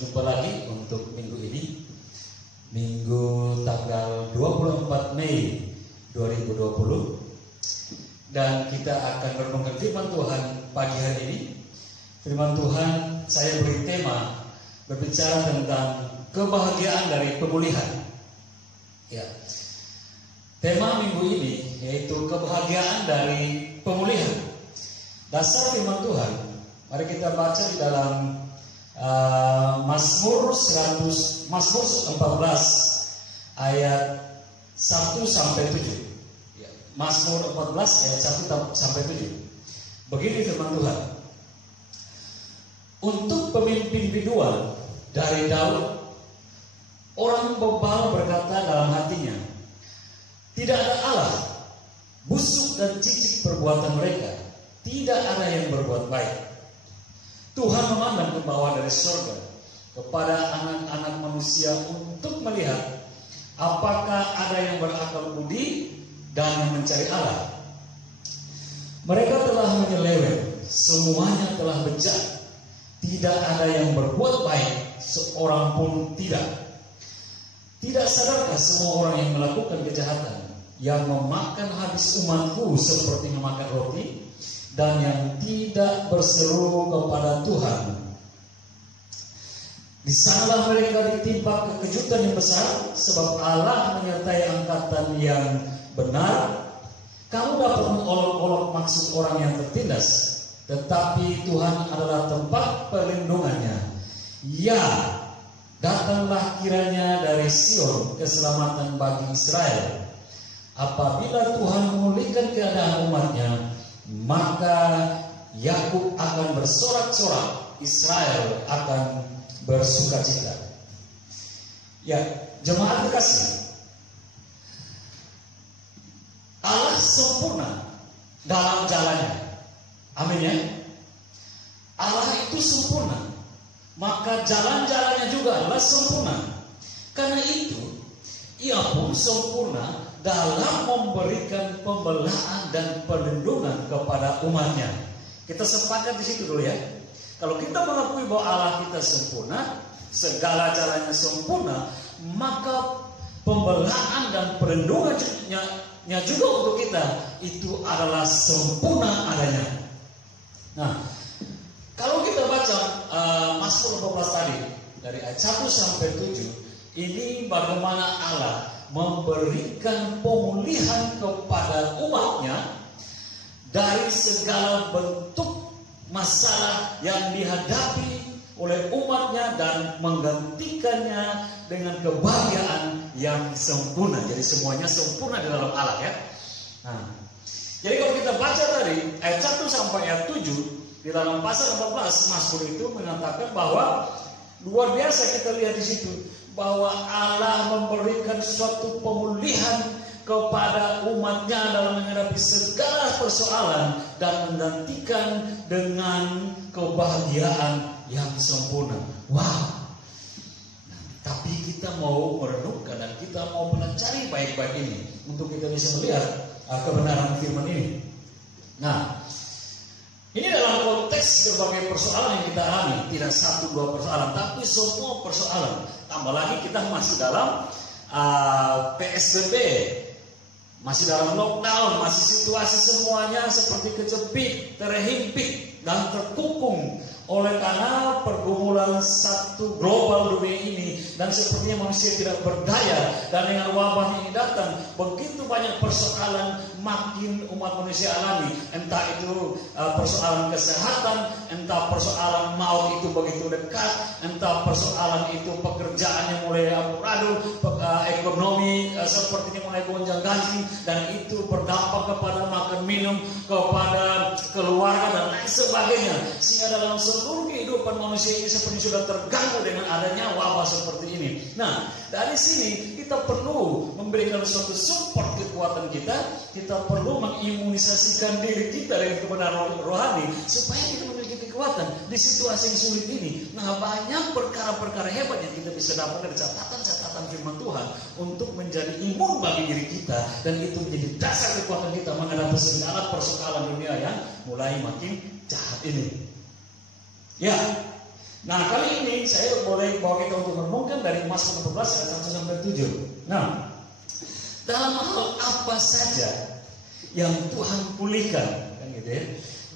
Berjumpa lagi untuk minggu ini, minggu tanggal 24 Mei 2020, dan kita akan merenungkan firman Tuhan pagi hari ini. Firman Tuhan saya beri tema berbicara tentang kebahagiaan dari pemulihan. Ya, tema minggu ini yaitu kebahagiaan dari pemulihan. Dasar firman Tuhan, mari kita baca di dalam Mazmur 14 ayat 1 sampai 7. Ya, Mazmur 14 ayat 1 sampai 7. Begini firman Tuhan. Untuk pemimpin biduan dari Daud, orang bebal berkata dalam hatinya, tidak ada Allah, busuk dan cicik perbuatan mereka, tidak ada yang berbuat baik. Tuhan memandang ke bawah dari surga kepada anak-anak manusia untuk melihat apakah ada yang berakal budi dan yang mencari Allah. Mereka telah menyeleweng, semuanya telah bejat, tidak ada yang berbuat baik, seorang pun tidak. Tidak sadarkah semua orang yang melakukan kejahatan, yang memakan habis umatku seperti memakan roti, dan yang tidak berseru kepada Tuhan? Di sanalah mereka ditimpa kekejutan yang besar, sebab Allah menyertai angkatan yang benar. Kamu dapat mengolok-olok maksud orang yang tertindas, tetapi Tuhan adalah tempat perlindungannya. Ya, datanglah kiranya dari Sion keselamatan bagi Israel. Apabila Tuhan memulihkan keadaan umatnya, maka Yakub akan bersorak-sorak, Israel akan bersukacita. Ya, jemaat terkasih, Allah sempurna dalam jalannya. Amin ya. Allah itu sempurna, maka jalan-jalannya juga adalah sempurna. Karena itu, Ia pun sempurna dalam memberikan pembelaan dan perlindungan kepada umatnya. Kita sepakat di situ dulu ya. Kalau kita mengakui bahwa Allah kita sempurna, segala jalannya sempurna, maka pembelaan dan perlindungannya juga untuk kita itu adalah sempurna adanya. Nah, kalau kita baca Mazmur 14 tadi dari ayat 1 sampai 7, ini bagaimana Allah memberikan pemulihan kepada umatnya dari segala bentuk masalah yang dihadapi oleh umatnya dan menggantikannya dengan kebahagiaan yang sempurna. Jadi semuanya sempurna di dalam Allah ya. Nah, jadi kalau kita baca tadi ayat 1 sampai ayat 7 di dalam pasal 14, Mazmur itu mengatakan bahwa luar biasa kita lihat di situ bahwa Allah memberikan suatu pemulihan kepada umatnya dalam menghadapi segala persoalan dan menggantikan dengan kebahagiaan yang sempurna. Wow. Tapi kita mau merenungkan dan kita mau pelajari baik-baik ini untuk kita bisa melihat kebenaran firman ini. Nah, ini dalam konteks berbagai persoalan yang kita alami, tidak satu dua persoalan, tapi semua persoalan. Tambah lagi kita masih dalam PSBB, masih dalam lockdown, masih situasi semuanya seperti kejepit, terhimpit dan terkungkung oleh karena pergumulan satu global dunia ini, dan sepertinya manusia tidak berdaya, dan dengan wabah ini datang begitu banyak persoalan makin umat manusia alami, entah itu persoalan kesehatan, entah persoalan maut itu begitu dekat, entah persoalan itu pekerjaan yang mulai amburadul, ekonomi sepertinya mulai gonjang-ganjing, dan itu berdampak kepada makan minum, kepada keluarga dan lain sebagainya, sehingga dalam seluruh kehidupan manusia ini seperti sudah terganggu dengan adanya wabah seperti ini. Nah, dari sini kita perlu memberikan suatu support kekuatan kita. Kita perlu mengimunisasikan diri kita dengan kebenaran rohani supaya kita memiliki kekuatan di situasi yang sulit ini. Nah, banyak perkara-perkara hebat yang kita bisa dapatkan dari catatan-catatan firman Tuhan untuk menjadi imun bagi diri kita, dan itu menjadi dasar kekuatan kita menghadapi segala persoalan dunia yang mulai makin jahat ini. Ya, Nah, kali ini saya boleh bawa kita untuk merenungkan dari Mazmur 14 ayat 1 sampai 7. Nah, dalam hal apa saja yang Tuhan pulihkan, kan gitu ya.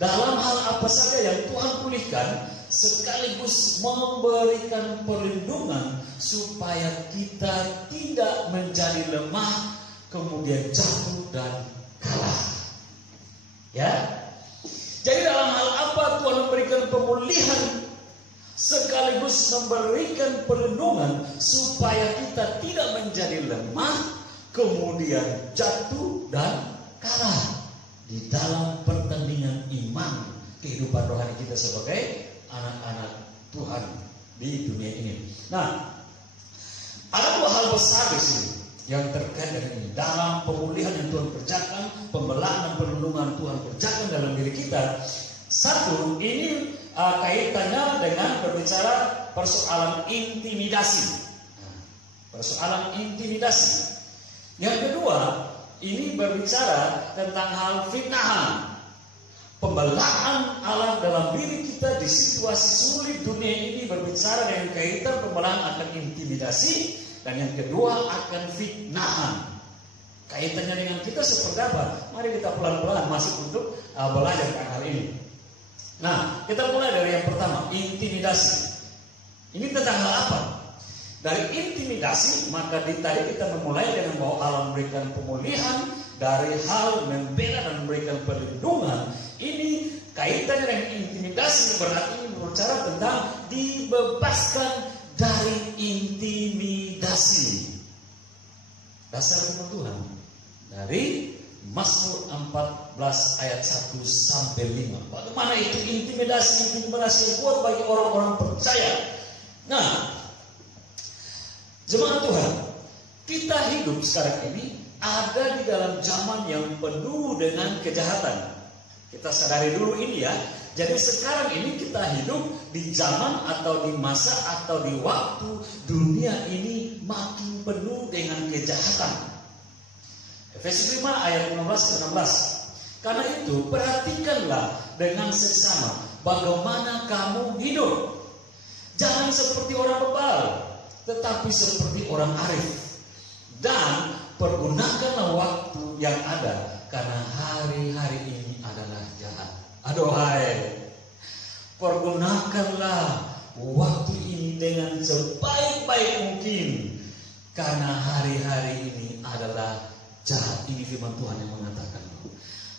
Dalam hal apa saja yang Tuhan pulihkan, sekaligus memberikan perlindungan supaya kita tidak menjadi lemah, kemudian jatuh dan kalah. Ya. Jadi dalam hal apa Tuhan memberikan pemulihan sekaligus memberikan perlindungan supaya kita tidak menjadi lemah, kemudian jatuh dan kalah di dalam pertandingan iman kehidupan rohani kita sebagai anak-anak Tuhan di dunia ini. Nah, ada dua hal besar di sini yang terkait dengan ini. Dalam pemulihan yang Tuhan kerjakan, pembelaan dan perlindungan Tuhan kerjakan dalam diri kita. Satu, ini kaitannya dengan berbicara persoalan intimidasi. Persoalan intimidasi. Yang kedua, ini berbicara tentang hal fitnahan. Pembelaan Allah dalam diri kita di situasi sulit dunia ini berbicara dengan kaitan pembelaan akan intimidasi, dan yang kedua akan fitnahan. Kaitannya dengan kita seperti apa? Mari kita pelan-pelan masuk untuk belajar tentang hal ini. Nah, kita mulai dari yang pertama, intimidasi. Ini tentang hal apa? Dari intimidasi, maka tadi kita memulai dengan bahwa Allah memberikan pemulihan dari hal membela dan memberikan perlindungan. Ini kaitannya dengan intimidasi, berarti ini berbicara tentang dibebaskan dari intimidasi. Dasar firman Tuhan dari Mazmur 14 ayat 1 sampai 5. Bagaimana itu intimidasi yang kuat bagi orang-orang percaya. Nah, jemaat Tuhan, kita hidup sekarang ini ada di dalam zaman yang penuh dengan kejahatan. Kita sadari dulu ini ya. Jadi sekarang ini kita hidup di zaman atau di masa atau di waktu dunia ini makin penuh dengan kejahatan. Efesus 5 ayat 15-16. Karena itu perhatikanlah dengan seksama bagaimana kamu hidup. Jangan seperti orang bebal, tetapi seperti orang arif. Dan pergunakanlah waktu yang ada, karena hari-hari ini adalah jahat. Aduhai, pergunakanlah waktu ini dengan sebaik-baik mungkin, karena hari-hari ini adalah jahat. Ini firman Tuhan yang mengatakan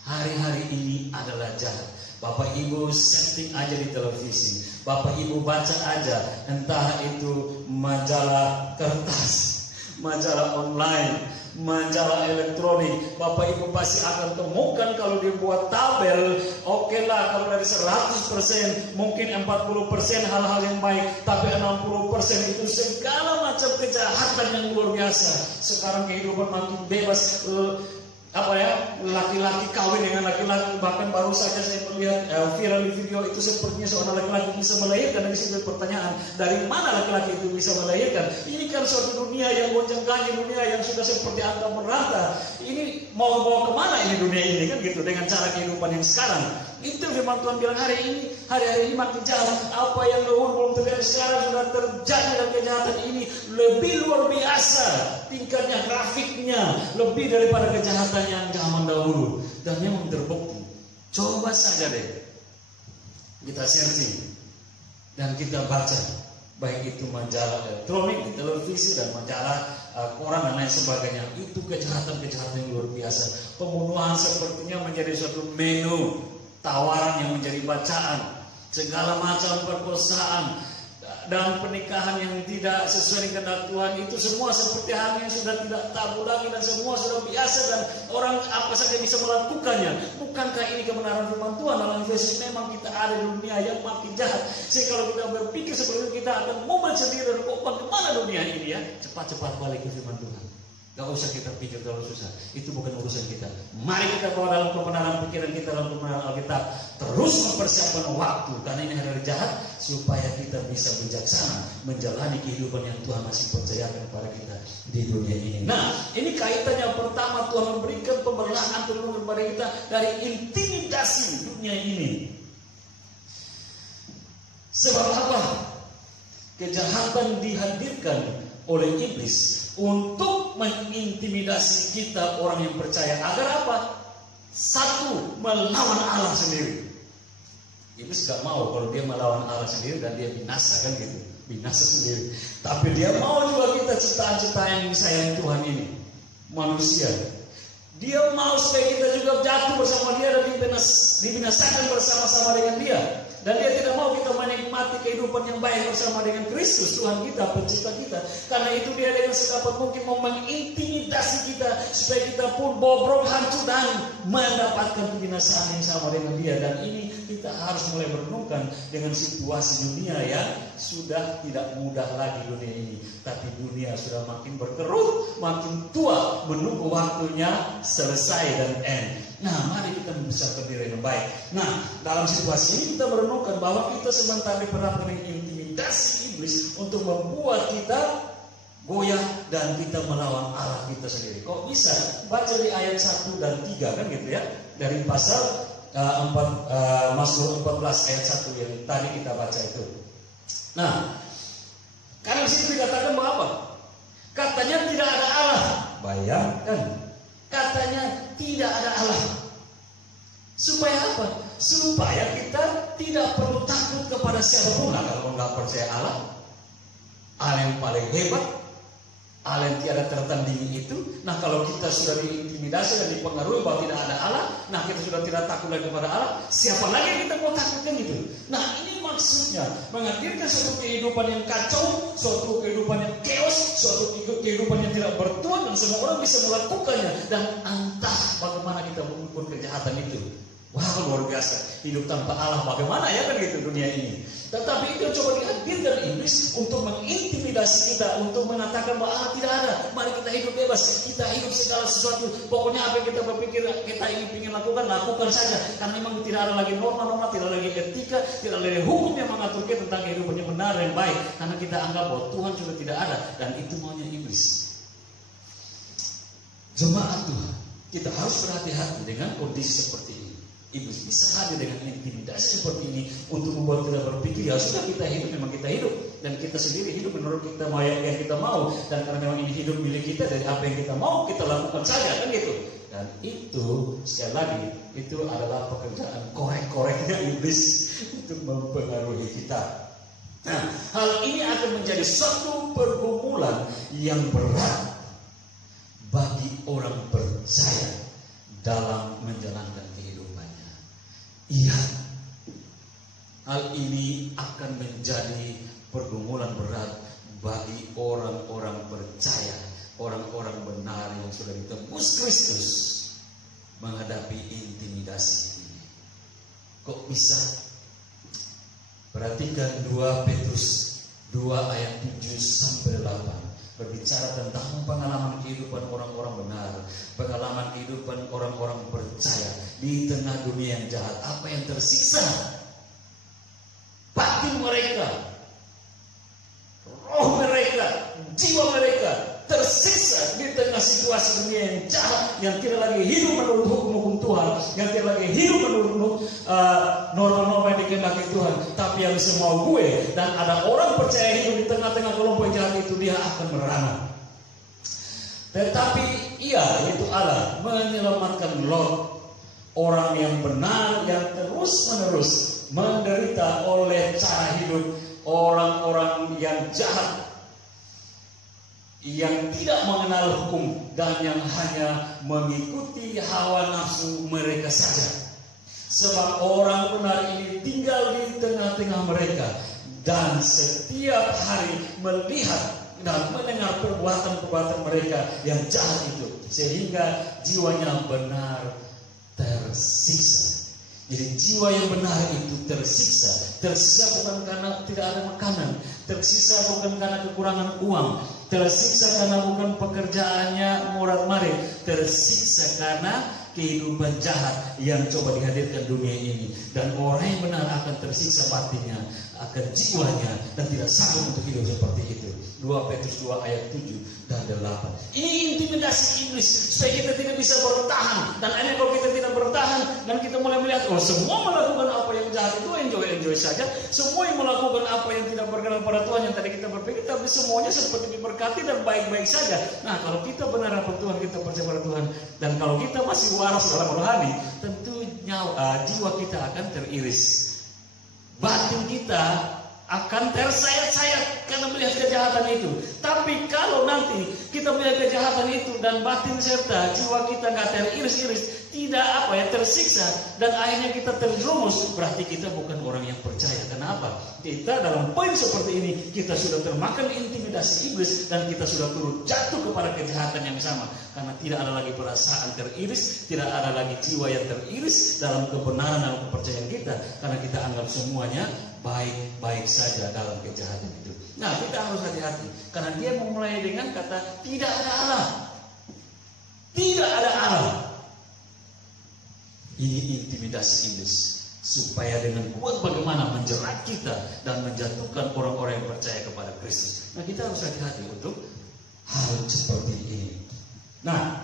hari-hari ini adalah jahat. Bapak Ibu setting aja di televisi, Bapak Ibu baca aja, entah itu majalah kertas, majalah online, majalah elektronik, Bapak Ibu pasti akan temukan kalau dibuat tabel, oke lah, kalau dari 100% mungkin 40% hal-hal yang baik, tapi 60% itu segala macam kejahatan yang luar biasa. Sekarang kehidupan makin bebas, laki-laki kawin dengan laki-laki. Bahkan baru saja saya melihat viral di video itu, sepertinya seorang laki-laki bisa melahirkan. Dan di situ pertanyaan, dari mana laki-laki itu bisa melahirkan? Ini kan suatu dunia yang gonjang-ganjing, dunia yang sudah seperti angka merata. Ini mau bawa kemana ini dunia ini, kan gitu, dengan cara kehidupan yang sekarang. Itu firman Tuhan bilang hari ini makin jahat. Apa yang belum terjadi sekarang sudah terjadi, dan kejahatan ini lebih luar biasa. Tingkatnya, grafiknya lebih daripada kejahatan yang zaman dahulu. Dan memang terbukti. Coba saja deh kita searching dan kita baca, baik itu majalah elektronik, di televisi, dan majalah koran dan lain sebagainya. Itu kejahatan-kejahatan yang luar biasa. Pembunuhan sepertinya menjadi suatu menu tawaran yang menjadi bacaan. Segala macam perkosaan dan pernikahan yang tidak sesuai dengan kehendak Tuhan, itu semua seperti hal yang sudah tidak tabu lagi, dan semua sudah biasa, dan orang apa saja bisa melakukannya. Bukankah ini kebenaran firman Tuhan dalam Efesus? Memang kita ada di dunia yang makin jahat. Sehingga kalau kita berpikir seperti itu, kita akan mumet sendiri dan kemana dunia ini ya. Cepat-cepat balik ke firman Tuhan. Gak usah kita pikir terlalu susah. Itu bukan urusan kita. Mari kita bawa dalam kebenaran pikiran kita, dalam kebenaran Alkitab. Terus mempersiapkan waktu, karena ini hari jahat, supaya kita bisa bijaksana menjalani kehidupan yang Tuhan masih percayakan kepada kita di dunia ini. Nah, ini kaitannya pertama, Tuhan memberikan pembelaan terus kepada kita dari intimidasi dunia ini. Sebab apa? Kejahatan dihadirkan oleh iblis untuk mengintimidasi kita orang yang percaya. Agar apa? Satu, melawan Allah sendiri. Iblis gak mau kalau dia melawan Allah sendiri dan dia binasa, kan gitu. Binasa sendiri. Tapi dia mau juga kita ciptaan-ciptaan yang disayang Tuhan ini, manusia. Dia mau supaya kita juga jatuh bersama dia dan dibinasakan bersama-sama dengan dia. Dan dia tidak mau kita menikmati kehidupan yang baik bersama dengan Kristus, Tuhan kita, pencipta kita. Karena itu dia dengan sedapat mungkin mau mengintimidasi kita supaya kita pun bobrok, hancur dan mendapatkan kebinasaan yang sama dengan dia. Dan ini kita harus mulai merenungkan dengan situasi dunia yang sudah tidak mudah lagi dunia ini. Tapi dunia sudah makin berkerut, makin tua, menunggu waktunya selesai dan end. Nah, mari kita membesarkan diri yang baik. Nah, dalam situasi ini kita merenungkan bahwa kita sementara diperhadapkan dengan intimidasi iblis untuk membuat kita goyah dan kita melawan Allah kita sendiri. Kok bisa? Baca di ayat 1 dan 3 kan gitu ya. Dari pasal 4, Mazmur 14 ayat 1 yang tadi kita baca itu. Nah, karena situ dikatakan bahwa apa? Katanya tidak ada Allah. Bayangkan. Katanya tidak ada Allah. Supaya apa? Supaya kita tidak perlu takut kepada siapapun. Nah, kalau nggak percaya Allah yang paling hebat, Allah yang tiada tertandingi itu. Nah, kalau kita sudah diintimidasi dan dipengaruhi bahwa tidak ada Allah, nah kita sudah tidak takut lagi kepada Allah. Siapa lagi yang kita mau takutkan gitu? Nah, ini maksudnya menghadirkan suatu kehidupan yang kacau, suatu kehidupan yang chaos, suatu kehidupan yang tidak bertuan dan semua orang bisa melakukannya. Dan entah bagaimana kita mengukur kejahatan itu. Wah, luar biasa. Hidup tanpa Allah bagaimana ya kan gitu dunia ini. Tetapi itu coba dihadirkan iblis untuk mengintimidasi kita, untuk mengatakan bahwa Allah tidak ada. Mari kita hidup bebas, kita hidup segala sesuatu. Pokoknya apa yang kita berpikir, kita ingin lakukan saja. Karena memang tidak ada lagi norma-norma, tidak lagi etika, tidak lagi hukum yang mengatur kita tentang kehidupan yang benar dan baik. Karena kita anggap bahwa Tuhan sudah tidak ada dan itu maunya iblis. Jemaat Tuhan, kita harus berhati-hati dengan kondisi seperti ini. Iblis bisa hadir dengan intimidasi seperti ini untuk membuat kita berpikir, ya sudah kita hidup, memang kita hidup. Dan kita sendiri hidup menurut kita mau yang kita mau. Dan karena memang ini hidup milik kita, dari apa yang kita mau, kita lakukan saja, kan gitu. Dan itu, sekali lagi, itu adalah pekerjaan korek-koreknya iblis untuk mempengaruhi kita. Nah, hal ini akan menjadi suatu pergumulan yang berat bagi orang percaya dalam menjalankan kehidupannya. Iya, hal ini akan menjadi pergumulan berat bagi orang-orang percaya, orang-orang benar yang sudah ditebus Kristus menghadapi intimidasi ini. Kok bisa? Perhatikan 2 Petrus 2 ayat 7 sampai 8. Berbicara tentang pengalaman kehidupan orang-orang benar, pengalaman kehidupan orang-orang percaya di tengah dunia yang jahat. Apa yang tersiksa batin mereka, roh mereka, jiwa mereka tersiksa di tengah situasi dunia yang jahat, yang tidak lagi hidup menurut hukum-hukum Tuhan, yang tidak lagi hidup menurut norma-norma yang dikehendaki Tuhan, tapi yang semua gue. Dan ada orang percaya hidup di tengah-tengah kelompok jahat itu, dia akan merana. Tetapi ia, yaitu Allah, menyelamatkan Lot, orang yang benar, yang terus-menerus menderita oleh cara hidup orang-orang yang jahat, yang tidak mengenal hukum dan yang hanya mengikuti hawa nafsu mereka saja. Sebab orang benar ini tinggal di tengah-tengah mereka dan setiap hari melihat dan mendengar perbuatan-perbuatan mereka yang jahat itu, sehingga jiwanya benar tersiksa. Jadi jiwa yang benar itu tersiksa. Tersiksa bukan karena tidak ada makanan, tersiksa bukan karena kekurangan uang, tersiksa karena bukan pekerjaannya morat-marit, tersiksa karena kehidupan jahat yang coba dihadirkan dunia ini. Dan orang yang benar akan tersiksa batinnya akan jiwanya dan tidak sanggup untuk hidup seperti itu. 2 Petrus 2 ayat 7 dan 8. Ini intimidasi iblis supaya kita tidak bisa bertahan. Dan akhirnya kalau kita tidak bertahan dan kita mulai melihat, oh semua melakukan apa yang jahat itu enjoy saja. Semua yang melakukan apa yang tidak berkenan pada Tuhan yang tadi kita berpikir, tapi semuanya seperti diberkati dan baik-baik saja. Nah, kalau kita benar pada Tuhan, kita percaya pada Tuhan, dan kalau kita masih waras dalam rohani, tentunya jiwa kita akan teriris. Batin kita akan tersayat-sayat karena melihat kejahatan itu. Tapi kalau nanti kita melihat kejahatan itu dan batin serta jiwa kita nggak teriris-iris, tidak tersiksa, dan akhirnya kita terjerumus, berarti kita bukan orang yang percaya. Kenapa? Kita dalam poin seperti ini, kita sudah termakan intimidasi iblis dan kita sudah turut jatuh kepada kejahatan yang sama. Karena tidak ada lagi perasaan teriris, tidak ada lagi jiwa yang teriris dalam kebenaran dan kepercayaan kita, karena kita anggap semuanya baik-baik saja dalam kejahatan itu. Nah, kita harus hati-hati karena dia memulai dengan kata tidak ada Allah. Tidak ada Allah. Ini intimidasi iblis supaya dengan kuat bagaimana menjerat kita dan menjatuhkan orang-orang yang percaya kepada Kristus. Nah, kita harus hati-hati untuk hal seperti ini. Nah,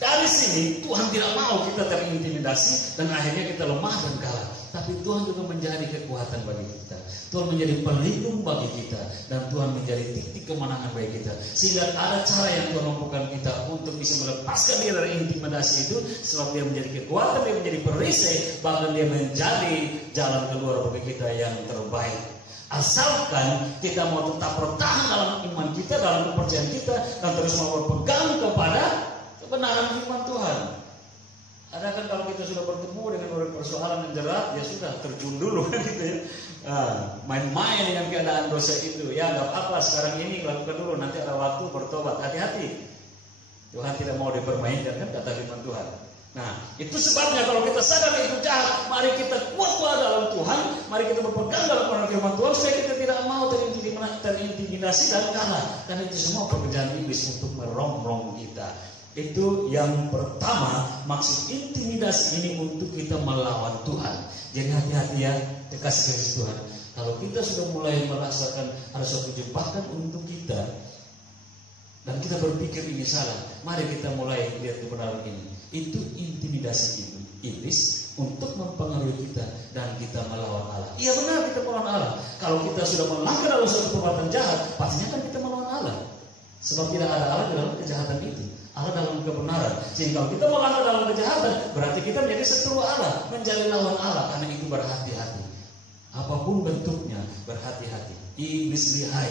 dari sini Tuhan tidak mau kita terintimidasi dan akhirnya kita lemah dan kalah. Tapi Tuhan juga menjadi kekuatan bagi kita. Tuhan menjadi pelindung bagi kita. Dan Tuhan menjadi titik kemenangan bagi kita. Sehingga ada cara yang Tuhan mampukan kita untuk bisa melepaskan dia dari intimidasi itu. Sebab dia menjadi kekuatan, dia menjadi perisai. Bahkan dia menjadi jalan keluar bagi kita yang terbaik. Asalkan kita mau tetap bertahan dalam iman kita, dalam kepercayaan kita, dan terus mau berpegang kepada kebenaran firman Tuhan. Ada kan kalau kita sudah bertemu dengan orang persoalan yang jerat, ya sudah terjun dulu gitu ya. Main-main dengan keadaan dosa itu, ya nggak apa-apa sekarang ini lakukan dulu, nanti ada waktu bertobat. Hati-hati, Tuhan tidak mau dipermainkan kan kata firman Tuhan. Nah, itu sebabnya kalau kita sadar itu jahat, mari kita kuat dalam Tuhan, mari kita berpegang dalam firman Tuhan supaya kita tidak mau terintimidasi dan kalah. Karena itu semua pekerjaan iblis untuk merongrong kita. Itu yang pertama, maksud intimidasi ini untuk kita melawan Tuhan. Jadi hati-hati ya, kasih Tuhan. Kalau kita sudah mulai merasakan ada suatu jebakan untuk kita dan kita berpikir ini salah, mari kita mulai lihat kebenaran ini. Itu intimidasi iblis untuk mempengaruhi kita dan kita melawan Allah. Iya benar, kita melawan Allah. Kalau kita sudah melanggar dalam suatu perbuatan jahat, pastinya kan kita melawan Allah. Sebab tidak ada Allah dalam kejahatan itu. Allah dalam kebenaran. Sehingga kalau kita melanggar dalam kejahatan, berarti kita menjadi seteru Allah, menjadi lawan Allah. Karena itu berhati-hati. Apapun bentuknya, berhati-hati. Iblis lihai,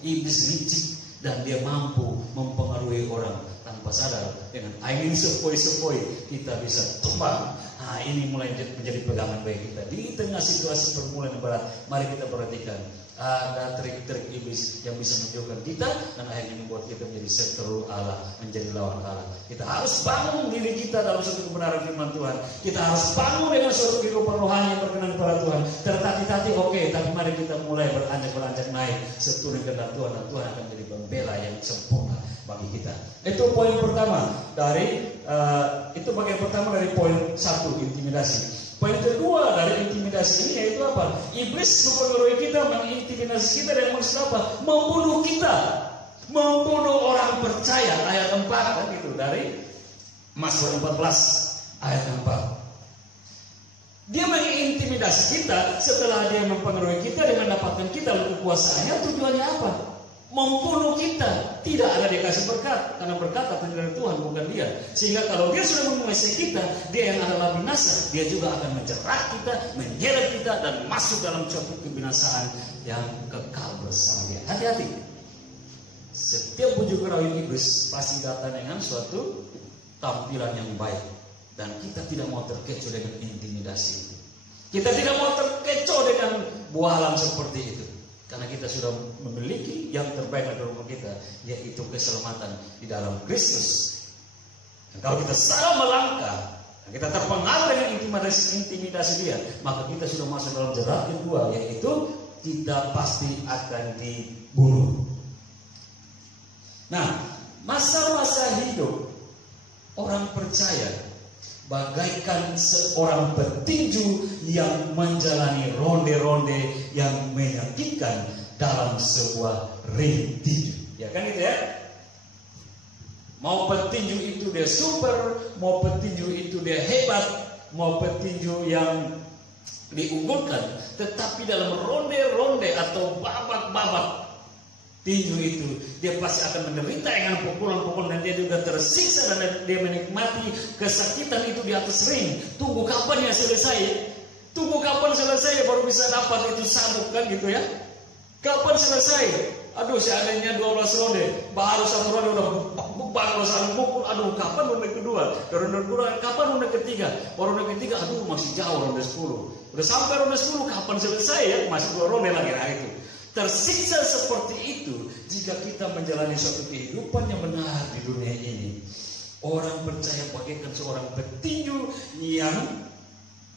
iblis licik, dan dia mampu mempengaruhi orang tanpa sadar. Dengan angin sepoi-sepoi kita bisa tumbang. Nah, ini mulai menjadi pegangan bagi kita. Di tengah situasi permulaan berat, mari kita perhatikan. Ada trik-trik iblis yang bisa menjauhkan kita dan akhirnya membuat kita menjadi seteru Allah, menjadi lawan Allah. Kita harus bangun diri kita dalam suatu kebenaran firman Tuhan. Kita harus bangun dengan suatu kehidupan rohani yang berkenan kepada Tuhan. Tertatih-tatih oke, tapi mari kita mulai beranjak naik seturut kehendak Tuhan, dan Tuhan akan menjadi pembela yang sempurna bagi kita. Itu poin pertama dari itu bagian pertama dari poin 1, intimidasi. Poin kedua dari intimidasi ini yaitu apa? Iblis mempengaruhi kita, mengintimidasi kita dengan maksud apa? Membunuh kita, membunuh orang percaya. Ayat 4 kan itu dari Mazmur 14 ayat 4. Dia mengintimidasi kita setelah dia mempengaruhi kita dengan dapatkan kita lalu kekuasaannya. Tujuannya apa? Membunuh kita. Tidak ada dia kasih berkat, karena berkat datang dari Tuhan, bukan dia. Sehingga kalau dia sudah menguasai kita, dia yang adalah binasa, dia juga akan menjerat kita, menyeret kita, dan masuk dalam suatu kebinasaan yang kekal bersama dia. Hati-hati. Setiap bujuk rayu iblis pasti datang dengan suatu tampilan yang baik, dan kita tidak mau terkecoh dengan intimidasi itu. Kita tidak mau terkecoh dengan bualan seperti itu. Karena kita sudah memiliki yang terbaik dalam rumah kita, yaitu keselamatan di dalam Kristus. Dan kalau kita salah melangkah, kita terpengaruh dengan intimidasi dia, maka kita sudah masuk dalam jerat kedua, yaitu kita pasti akan dibunuh. Nah, masa-masa hidup orang percaya bagaikan seorang petinju yang menjalani ronde-ronde yang menyakitkan dalam sebuah ring tinju. Ya kan gitu ya? Mau petinju itu dia super, mau petinju itu dia hebat, mau petinju yang diunggulkan, tetapi dalam ronde-ronde atau babak-babak tinju itu dia pasti akan menderita dengan pukulan-pukulan, dan dia juga tersiksa dan dia menikmati kesakitan itu di atas ring. Tunggu kapan ya selesai? Tunggu kapan selesai baru bisa dapat itu sabuk kan gitu ya? Kapan selesai? Aduh, seandainya 12 ronde, baru satu ronde udah baru saling pukul. Aduh, kapan ronde kedua? Ronde kedua, kapan ronde ketiga? Baru ronde ketiga, aduh masih jauh ronde 10. Udah sampai ronde 10, kapan selesai ya? Masih 2 ronde lagi. Nah itu. Tersiksa seperti itu jika kita menjalani suatu kehidupan yang benar di dunia ini. Orang percaya bagaikan seorang petinju yang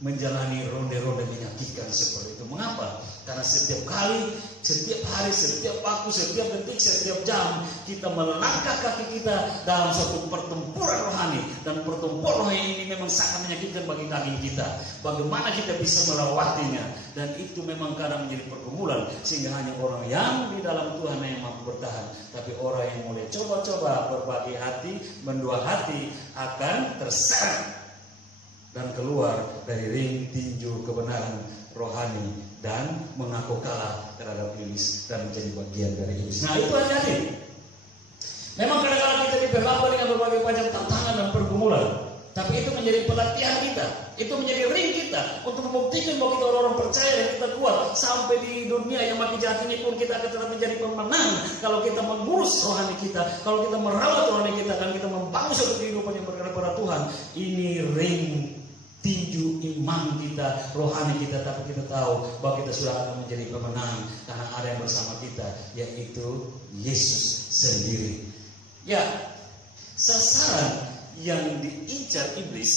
menjalani ronde-ronde menyakitkan seperti itu. Mengapa? Karena setiap kali, setiap hari, setiap waktu, setiap detik, setiap jam kita melangkah kaki kita dalam suatu pertempuran rohani, dan pertempuran rohani ini memang sangat menyakitkan bagi kaki kita. Bagaimana kita bisa melewatinya? Dan itu memang kadang menjadi pergumulan, sehingga hanya orang yang di dalam Tuhan yang mampu bertahan. Tapi orang yang mulai coba-coba berbagi hati, mendua hati, akan terseret dan keluar dari ring tinju kebenaran rohani dan mengaku kalah terhadap iblis dan menjadi bagian dari iblis. Nah itu hati-hati. Memang kadang-kadang kita diperlakukan dengan berbagai macam tantangan dan pergumulan, tapi itu menjadi pelatihan kita, itu menjadi ring kita untuk membuktikan bahwa kita orang-orang percaya dan kita kuat. Sampai di dunia yang makin jahat ini pun kita akan tetap menjadi pemenang kalau kita mengurus rohani kita, kalau kita merawat rohani kita, dan kita membangun suatu kehidupan yang berkenan pada Tuhan. Ini ring tinju iman kita, rohani kita, tapi kita tahu bahwa kita sudah akan menjadi pemenang karena ada yang bersama kita, yaitu Yesus sendiri. Ya, sasaran yang diincar iblis,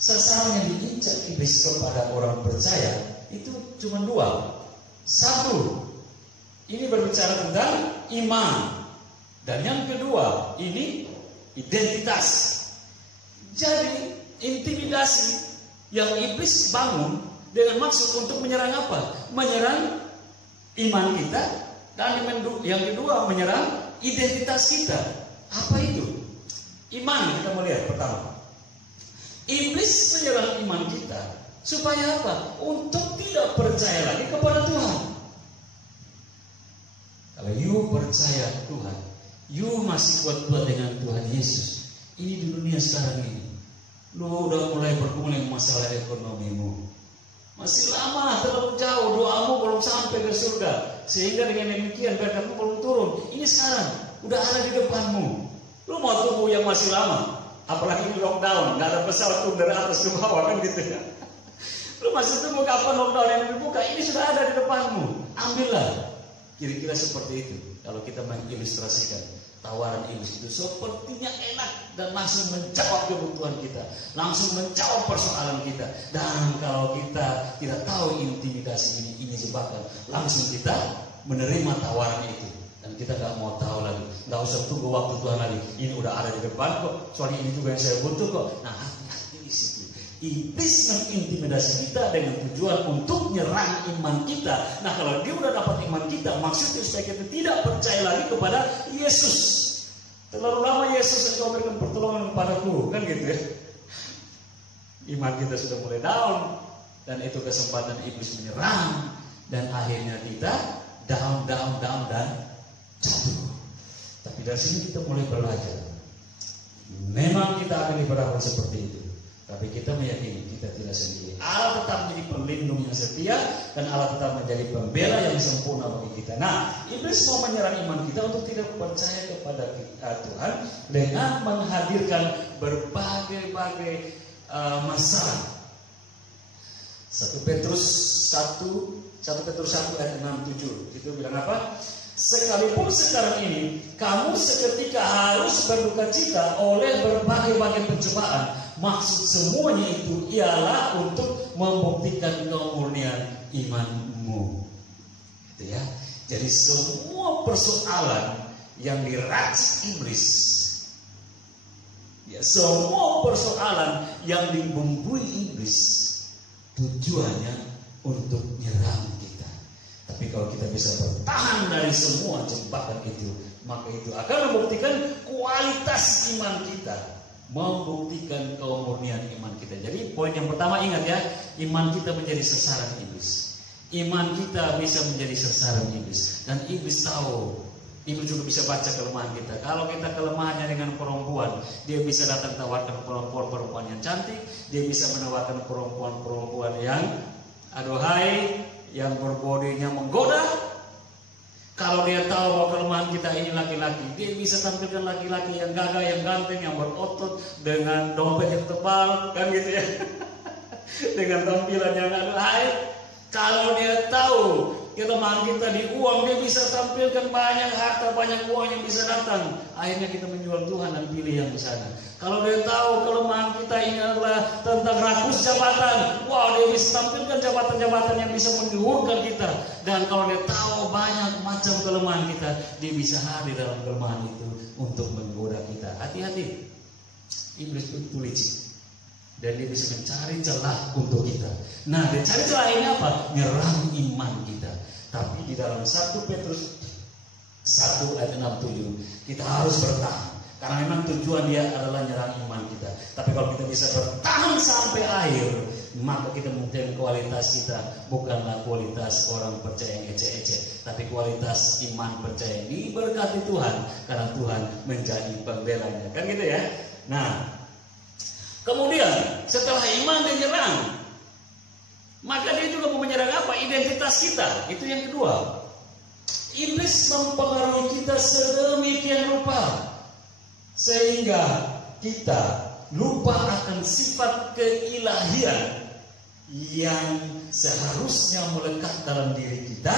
sasaran yang diincar iblis kepada orang percaya itu cuma 2. 1, ini berbicara tentang iman, dan yang kedua ini identitas. Jadi intimidasi yang iblis bangun dengan maksud untuk menyerang apa? Menyerang iman kita, dan yang kedua menyerang identitas kita. Apa itu? Iman, kita melihat pertama. Iblis menyerang iman kita supaya apa? Untuk tidak percaya lagi kepada Tuhan. Kalau you percaya Tuhan, you masih kuat-kuat dengan Tuhan Yesus. Ini di dunia sekarang ini, lu udah mulai bergumul dengan masalah ekonomimu, masih lama, terlalu jauh, doamu belum sampai ke surga, sehingga dengan demikian berkatmu belum turun. Ini sekarang udah ada di depanmu. Lu mau tunggu yang masih lama? Apalagi ini lockdown, nggak ada pesawat turun dari atas ke bawah kan gitu ya. Lu masih tunggu kapan lockdown yang dibuka? Ini sudah ada di depanmu. Ambillah. Kira-kira seperti itu kalau kita mengilustrasikan tawaran iblis itu sepertinya enak dan langsung menjawab kebutuhan kita, langsung menjawab persoalan kita. Dan kalau kita tidak tahu intimidasi ini jebakan, langsung kita menerima tawaran itu, dan kita nggak mau tahu lagi, nggak usah tunggu waktu Tuhan lagi. Ini udah ada di depan kok, soalnya ini juga yang saya butuh kok. Nah, hati-hati di situ. Iblis mengintimidasi kita dengan tujuan untuk nyerang iman kita. Nah, kalau dia udah dapat iman kita, maksudnya supaya kita tidak percaya lagi kepada Yesus. Terlalu lama Yesus engkau berikan pertolongan kepadaku, kan gitu ya. Iman kita sudah mulai down, dan itu kesempatan iblis menyerang, dan akhirnya kita down dan jatuh. Tapi dari sini kita mulai belajar. Memang kita akan diperlakukan seperti itu, tapi kita meyakini kita tidak sendiri. Allah tetap menjadi pelindung yang setia, dan Allah tetap menjadi pembela yang sempurna bagi kita. Nah, iblis mau menyerang iman kita untuk tidak percaya kepada Tuhan dengan menghadirkan berbagai masalah. 1 Petrus 1 ayat 6-7 itu bilang apa? Sekalipun sekarang ini kamu seketika harus berduka cita oleh berbagai-bagai pencobaan. Maksud semuanya itu ialah untuk membuktikan kemurnian imanmu. Gitu ya. Jadi semua persoalan yang diracik iblis, Ya, semua persoalan yang dibumbui iblis tujuannya untuk menyerang kita. Tapi kalau kita bisa bertahan dari semua jebakan itu, maka itu akan membuktikan kualitas iman kita, membuktikan kemurnian iman kita. Jadi poin yang pertama, ingat ya, iman kita menjadi sasaran iblis. Iman kita bisa menjadi sasaran iblis. Dan iblis tahu, iblis juga bisa baca kelemahan kita. Kalau kita kelemahannya dengan perempuan, dia bisa datang tawarkan perempuan-perempuan yang cantik. Dia bisa menawarkan perempuan-perempuan yang aduhai, yang berbodinya menggoda. Kalau dia tahu bahwa kelemahan kita ini laki-laki, dia bisa tampilkan laki-laki yang gagah, yang ganteng, yang berotot, dengan dompet yang tebal, kan gitu ya. Dengan tampilan yang aduhai. Kalau dia tahu kelemahan kita di uang, dia bisa tampilkan banyak harta, banyak uang yang bisa datang. Akhirnya kita menjual Tuhan dan pilih yang di sana. Kalau dia tahu kelemahan kita ini adalah tentang rakus jabatan, wow, dia bisa tampilkan jabatan-jabatan yang bisa menduhurkan kita. Dan kalau dia tahu banyak macam kelemahan kita, dia bisa hadir dalam kelemahan itu untuk menggoda kita. Hati-hati, iblis begitu licik. Dan dia bisa mencari celah untuk kita. Nah, dia cari celah ini apa? Nyerang iman kita. Tapi di dalam 1 Petrus 1 ayat 6-7 kita harus bertahan. Karena memang tujuan dia adalah nyerang iman kita. Tapi kalau kita bisa bertahan sampai akhir, maka kita membuktikan kualitas kita bukanlah kualitas orang percaya yang ecek-ecek, tapi kualitas iman percaya yang diberkati Tuhan. Karena Tuhan menjadi pembelanya. Kan gitu ya? Nah, kemudian setelah iman dia nyerang, maka dia juga mau menyerang apa? Identitas kita. Itu yang kedua. Iblis mempengaruhi kita sedemikian rupa sehingga kita lupa akan sifat keilahian yang seharusnya melekat dalam diri kita,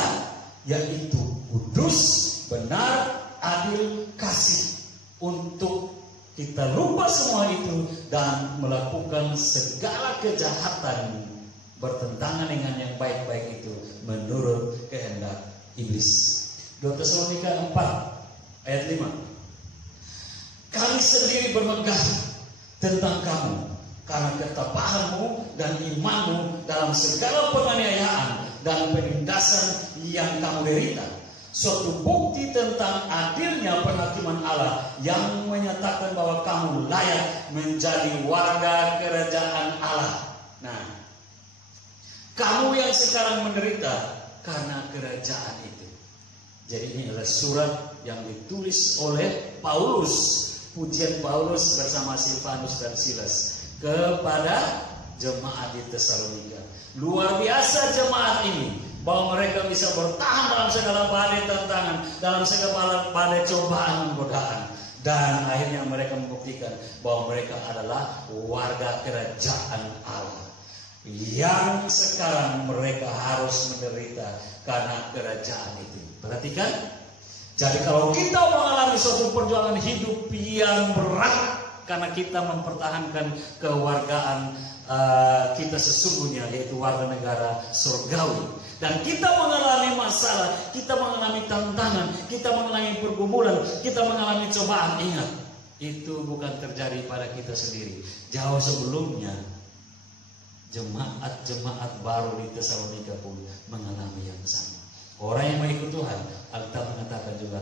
yaitu kudus, benar, adil, kasih. Untuk kita lupa semua itu dan melakukan segala kejahatan bertentangan dengan yang baik-baik itu menurut kehendak iblis. 2 Tesalonika 4 ayat 5. Kami sendiri bermegah tentang kamu karena ketabahanmu dan imanmu dalam segala penganiayaan dan penindasan yang kamu derita. Suatu bukti tentang adilnya penghakiman Allah yang menyatakan bahwa kamu layak menjadi warga kerajaan Allah. Nah, kamu yang sekarang menderita karena kerajaan itu. Jadi ini adalah surat yang ditulis oleh Paulus, pujian Paulus bersama Silvanus dan Silas kepada jemaat di Tesalonika. Luar biasa jemaat ini, bahwa mereka bisa bertahan dalam segala badai tantangan, dalam segala badai cobaan godaan, dan akhirnya mereka membuktikan bahwa mereka adalah warga kerajaan Allah yang sekarang mereka harus menderita karena kerajaan itu. Perhatikan, jadi kalau kita mengalami suatu perjuangan hidup yang berat karena kita mempertahankan kewargaan kita sesungguhnya, yaitu warga negara surgawi, dan kita mengalami masalah, kita mengalami tantangan, kita mengalami pergumulan, kita mengalami cobaan, ingat, itu bukan terjadi pada kita sendiri. Jauh sebelumnya jemaat-jemaat baru di Tesalonika pun mengalami yang sama. Orang yang mengikut Tuhan, Alkitab mengatakan juga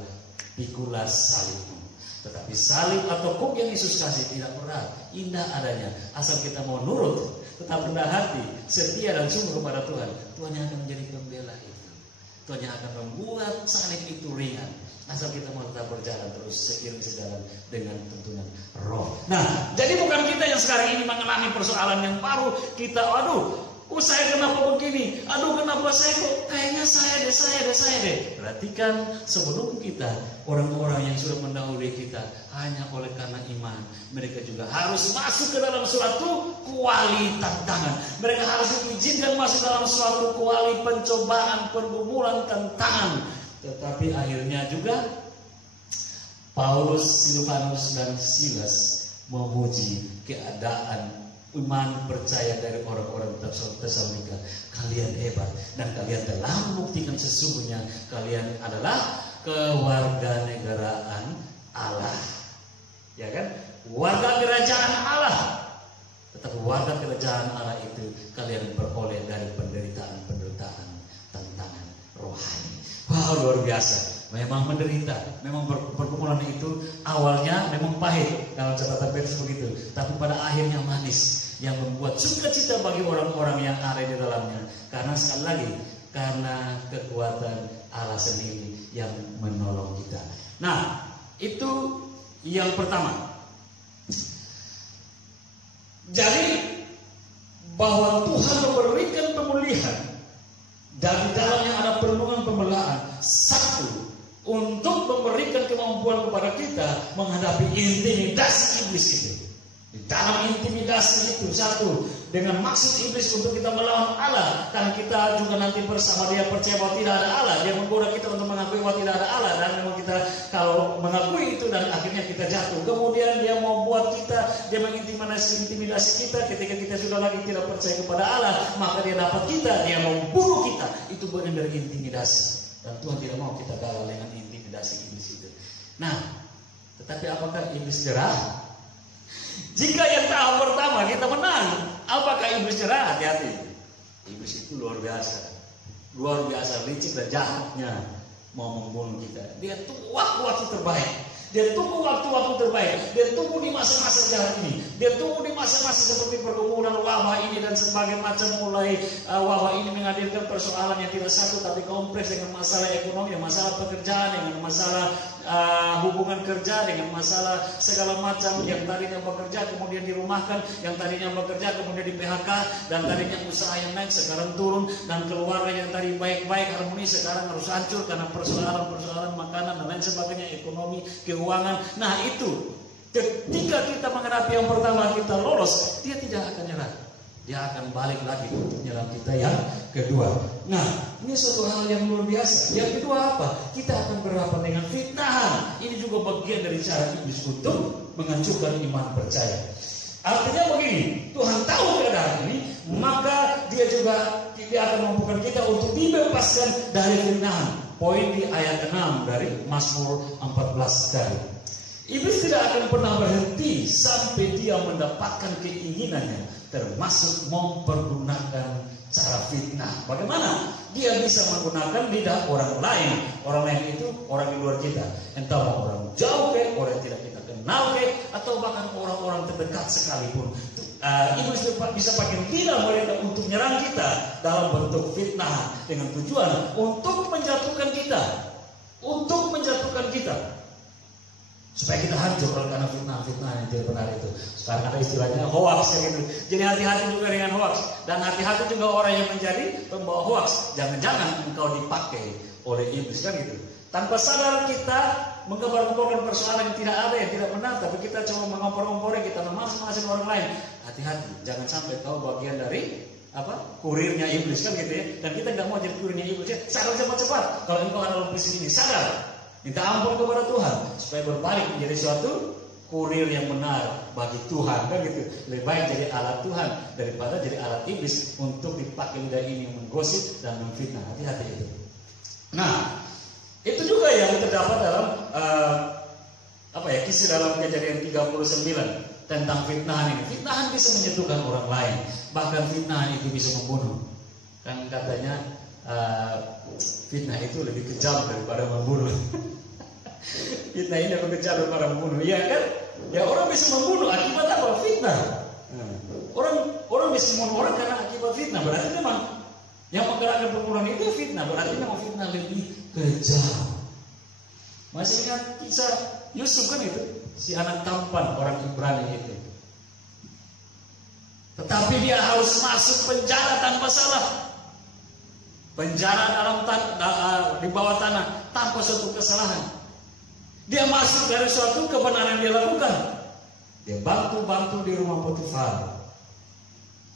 pikulah salibmu. Tetapi salib atau kuk yang Yesus kasih tidak berat, indah adanya. Asal kita mau nurut, tetap rendah hati, setia dan sungguh kepada Tuhan, Tuhan yang akan menjadi pembela itu. Tuhan yang akan membuat salib itu ringan. Asal kita mau tetap berjalan terus seiring sejalan dengan tuntunan Roh. Nah, jadi bukan kita yang sekarang ini mengalami persoalan yang baru. Kita, saya kenapa begini? Kenapa saya kok kayaknya saya deh. Perhatikan, sebelum kita, orang-orang yang sudah mendahului kita hanya oleh karena iman, mereka juga harus masuk ke dalam suatu kuali tantangan. Mereka harus diizinkan masuk dalam suatu kuali pencobaan, pergumulan, tantangan. Tetapi akhirnya juga Paulus, Silvanus dan Silas memuji keadaan iman percaya dari orang-orang Tesalonika. Kalian hebat dan kalian telah membuktikan sesungguhnya kalian adalah kewarganegaraan Allah. Ya kan? warga kerajaan Allah. Tetapi warga kerajaan Allah itu kalian beroleh dari penderitaan-penderitaan, tantangan rohani. Wow, luar biasa. Memang menderita, memang pergumulan itu awalnya memang pahit kalau catatan Petrus begitu, tapi pada akhirnya manis yang membuat sukacita bagi orang-orang yang ada di dalamnya. Karena sekali lagi, karena kekuatan Allah sendiri yang menolong kita. Nah, itu yang pertama. Jadi bahwa Tuhan memberikan pemulihan dan di dalamnya ada perlindungan pembelaan. Satu, untuk memberikan kemampuan kepada kita menghadapi intimidasi iblis itu. Di dalam intimidasi itu, satu, dengan maksud iblis untuk kita melawan Allah, karena kita juga nanti bersama dia percaya bahwa tidak ada Allah. Dia menggoda kita untuk mengakui bahwa tidak ada Allah, dan memang kita kalau mengakui itu dan akhirnya kita jatuh. Kemudian dia mau buat kita, dia mengintimidasi kita ketika kita sudah lagi tidak percaya kepada Allah, maka dia dapat kita, dia mau bunuh kita. Itu bagian dari intimidasi. Dan Tuhan tidak mau kita gagal dengan intimidasi iblis itu. Nah, tetapi apakah iblis jerah? Jika yang tahap pertama kita menang, apakah iblis jerah? Hati-hati. Iblis itu luar biasa licik dan jahatnya mau membunuh kita. Dia tunggu waktu-waktu terbaik. Dia tunggu waktu-waktu terbaik. Dia tunggu di masa-masa jahat ini. Dia tunggu di masa-masa seperti pergumulan wabah ini dan sebagainya macam. Mulai wabah ini menghadirkan persoalan yang tidak satu tapi kompleks, dengan masalah ekonomi, masalah pekerjaan, dengan masalah hubungan kerja, dengan masalah segala macam. Yang tadinya bekerja kemudian dirumahkan, yang tadinya bekerja kemudian di PHK, dan tadinya usaha yang naik sekarang turun, dan keluarga yang tadi baik-baik harmonis sekarang harus hancur karena persoalan-persoalan makanan dan lain sebagainya, ekonomi, keuangan. Nah, itu ketika kita menghadapi yang pertama kita lolos, dia tidak akan nyerah. Dia akan balik lagi untuk menyerang kita yang kedua. Nah, ini suatu hal yang luar biasa. Yang kedua apa? Kita akan berhadapan dengan fitnah. Ini juga bagian dari cara iblis untuk menghancurkan iman percaya. Artinya begini, Tuhan tahu keadaan ini, maka dia akan memampukan kita untuk dibebaskan dari fitnah. Poin di ayat 6 dari Mazmur 14 tadi. Iblis tidak akan pernah berhenti sampai dia mendapatkan keinginannya, termasuk mempergunakan cara fitnah. Bagaimana? Dia bisa menggunakan lidah orang lain. Orang lain itu orang di luar kita. Entah orang jauh ke, orang yang tidak kita kenal ke, atau bahkan orang-orang terdekat sekalipun. Iblis bisa pakai lidah mereka untuk menyerang kita dalam bentuk fitnah, dengan tujuan untuk menjatuhkan kita, supaya kita hancur karena fitnah yang tidak benar itu. Sekarang ada istilahnya hoax gitu. Jadi hati-hati juga dengan hoax, dan hati-hati juga orang yang menjadi pembawa hoax. Jangan-jangan engkau dipakai oleh iblis, kan gitu. Tanpa sadar kita mengkompor-komporkan persoalan yang tidak ada, yang tidak benar, tapi kita coba mengompor-kompornya, kita memasang-masang orang lain. Hati-hati, jangan sampai kau bagian dari kurirnya iblis, kan gitu ya. Dan kita nggak mau jadi kurirnya iblis ya. Sadar cepat-cepat kalau engkau ada dalam posisi ini, sadar. Minta ampun kepada Tuhan supaya berbalik menjadi suatu kurir yang benar bagi Tuhan, kan gitu. Lebih baik jadi alat Tuhan daripada jadi alat iblis untuk dipakai lidah ini menggosip dan memfitnah. Hati-hati itu. Nah, itu juga yang terdapat dalam kisah dalam Kejadian 39 tentang fitnahan ini. Fitnahan bisa menyentuhkan orang lain, bahkan fitnahan itu bisa membunuh. Kan katanya fitnah itu lebih kejam daripada membunuh. Fitnah ini lebih kejam daripada membunuh, iya kan? Ya, orang bisa membunuh akibat apa? Fitnah. Orang bisa membunuh orang karena akibat fitnah. Berarti memang yang menggerakkan pembunuhan itu fitnah. Berarti memang fitnah lebih kejam. Masih ingat kisah Yusuf, kan itu? Si anak tampan orang Ibrani itu. Tetapi dia harus masuk penjara tanpa salah. Penjara di bawah tanah tanpa suatu kesalahan. Dia masuk dari suatu kebenaran yang dia lakukan. Dia bantu di rumah Potifar.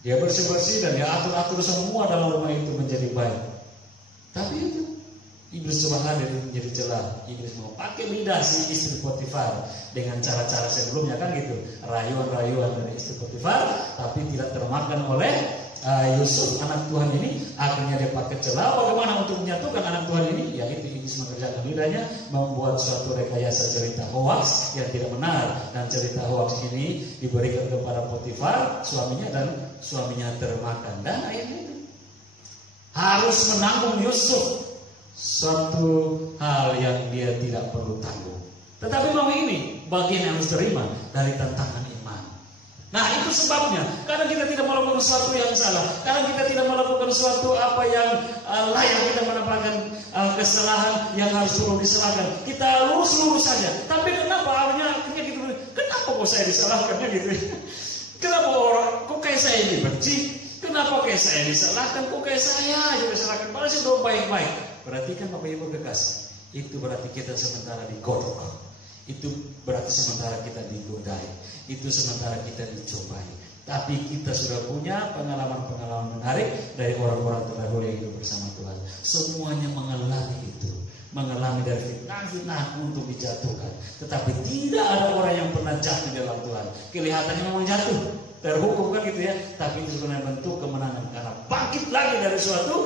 Dia bersih-bersih dan dia atur-atur semua dalam rumah itu menjadi baik. Tapi itu iblis coba hadir menjadi celah. Iblis mau pakai lidah si istri Potifar dengan cara-cara sebelumnya, kan gitu. Rayuan-rayuan dari istri Potifar, tapi tidak termakan oleh Yusuf anak Tuhan ini akhirnya dia pakai celah. Bagaimana untuk menyatukan anak Tuhan ini? Ya itu iblis mengerjakan lidahnya, membuat suatu rekayasa cerita hoax yang tidak benar, dan cerita hoax ini diberikan kepada Potifar suaminya, dan suaminya termakan, dan akhirnya itu harus menanggung Yusuf suatu hal yang dia tidak perlu tanggung. Tetapi memang ini bagian yang harus terima dari tantangan iman. Nah itu sebabnya, karena kita tidak melakukan sesuatu yang salah, karena kita tidak melakukan sesuatu apa yang layak, kita mendapatkan kesalahan yang harus perlu disalahkan, kita lurus-lurus saja. Tapi kenapa akhirnya gitu? Kenapa kok saya disalahkannya gitu? Kenapa kok kayak saya dibenci? Kenapa kayak saya disalahkan? Kok kayak saya juga disalahkan? Padahal saya doa baik-baik. Berarti kan Bapak Ibu kekasih, itu berarti kita sementara digodok, itu berarti sementara kita digodai, itu sementara kita dicobai. Tapi kita sudah punya pengalaman-pengalaman menarik dari orang-orang terdahulu yang hidup bersama Tuhan. Semuanya mengalami itu, mengalami dari fitnah-fitnah untuk dijatuhkan. Tetapi tidak ada orang yang pernah jatuh dalam Tuhan. Kelihatannya memang jatuh, terhukum kan gitu ya. Tapi itu sebenarnya bentuk kemenangan, karena bangkit lagi dari suatu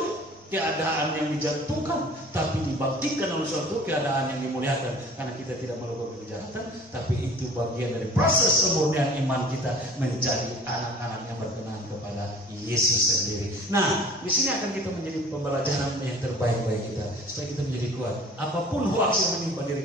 keadaan yang dijatuhkan, tapi dibangkitkan oleh suatu keadaan yang dimuliakan. Karena kita tidak melakukan kejahatan, tapi itu bagian dari proses kemurnian iman kita menjadi anak-anak yang berkenan kepada Yesus sendiri. Nah, di sini akan kita menjadi pembelajaran yang terbaik bagi kita, supaya kita menjadi kuat. Apapun hoax yang menimpa diri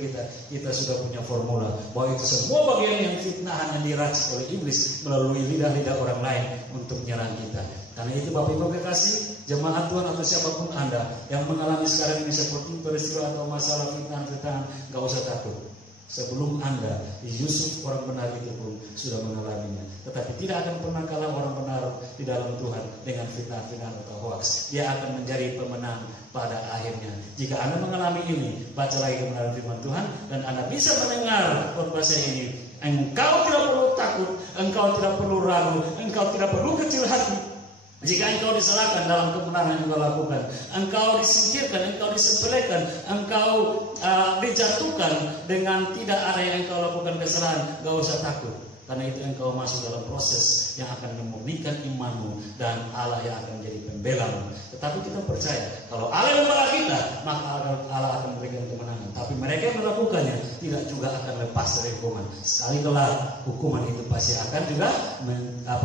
kita sudah punya formula bahwa itu semua bagian yang fitnahan yang diracik oleh iblis melalui lidah-lidah orang lain untuk menyerang kita. Karena itu Bapak Ibu kekasih, jemaat Tuhan atau siapapun Anda yang mengalami sekarang ini seperti peristiwa atau masalah fitnah-fitnah, gak usah takut. Sebelum Anda, Yusuf orang benar itu pun sudah mengalaminya. Tetapi tidak akan pernah kalah orang benar di dalam Tuhan dengan fitnah-fitnah atau hoax. Dia akan menjadi pemenang pada akhirnya. Jika Anda mengalami ini, baca lagi kebenaran firman Tuhan, dan Anda bisa mendengar khotbah ini. Engkau tidak perlu takut, engkau tidak perlu ragu, engkau tidak perlu kecil hati. Jika engkau disalahkan dalam kebenaran yang engkau lakukan, engkau disingkirkan, engkau disepelekan, engkau dijatuhkan dengan tidak ada yang engkau lakukan kesalahan, gak usah takut. Karena itu engkau masuk dalam proses yang akan memurnikan imanmu, dan Allah yang akan menjadi pembelamu. Tetapi kita percaya kalau Allah membela kita, maka Allah akan memberikan kemenangan. Tapi mereka yang melakukannya tidak juga akan lepas dari hukuman. Sekali kelak hukuman itu pasti akan juga